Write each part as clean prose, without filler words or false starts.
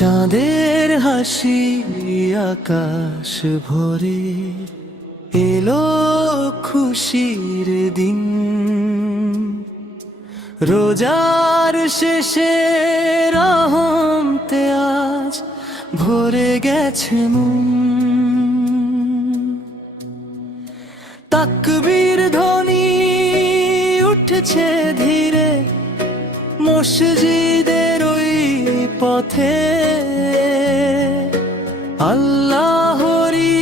চাঁদের হাসি আকাশ ভরে এলো খুশির দিন। রোজার শেষে রহমতে আজ ভরে গেছে মন। তাকবীর ধ্বনি উঠছে ধীরে মসজিদের ওই পথে। আল্লাহরি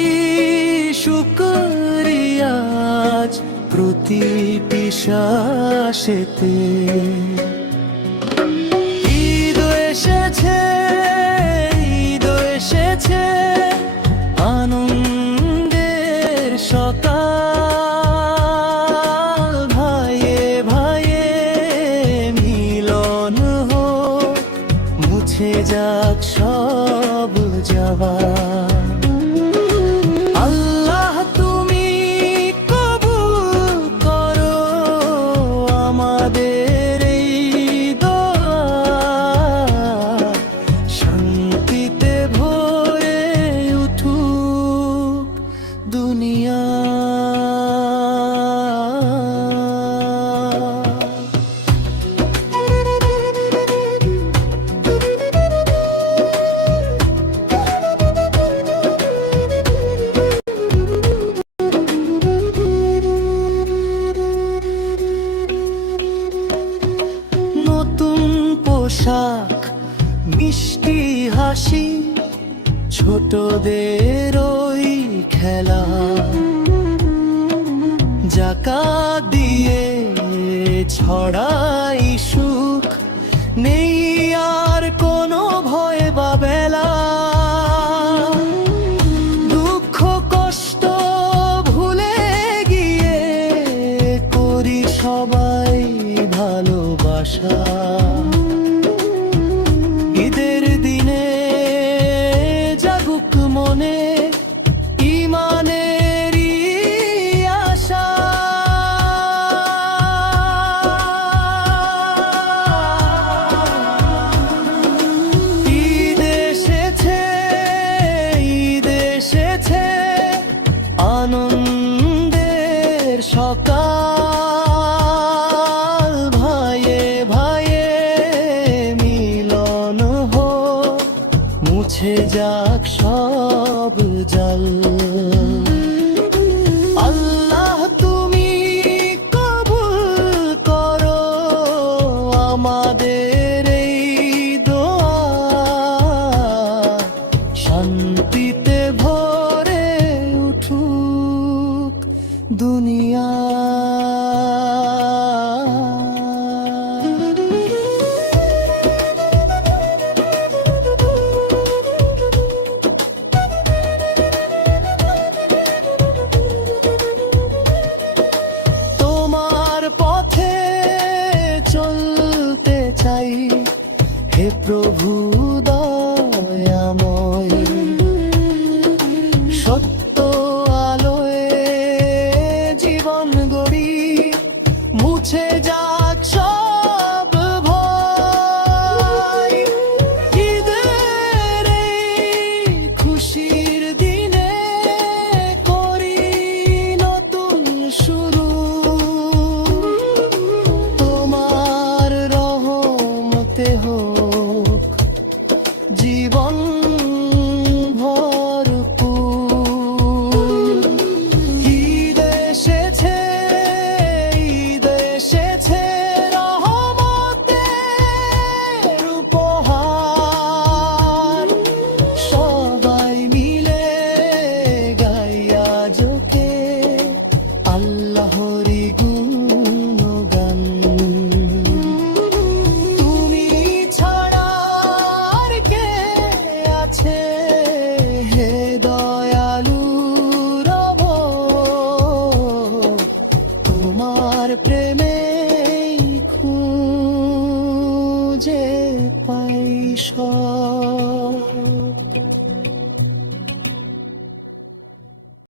শুকরিয়া আজ প্রতিটি শ্বাসেতে। ঈদ এসেছে, ঈদ এসেছে, আনন্দের সকাল। ভাইয়ে ভাইয়ে মিলন হোক, মুছে যাক সব যাওয়া। আল্লাহ তুমি কবুল করো আমাদের এই দোয়া। শান্তিতে ভরে উঠুক দুনিয়া। নতুন পোশাক, মিষ্টি হাসি, ছোটদের ওই খেলা। যাকাত দিয়ে ছড়াই সুখ, নেই আর কোনো ভয় বা বেলা। দুঃখ কষ্ট ভুলে গিয়ে করি সবাই ভালোবাসা। ঈদের দিনে জাগুক মনে ঈমানেরই আশা। ঈদ এসেছে, ঈদ এসেছে, আনন্দের সকাল। ভাইয়ে ভাইয়ে মিলন হোক, মুছে যাক সব জাল। আল্লাহ তুমি কবুল করো আমাদের এই দোয়া। শান্তিতে ভরে উঠুক দুনিয়া।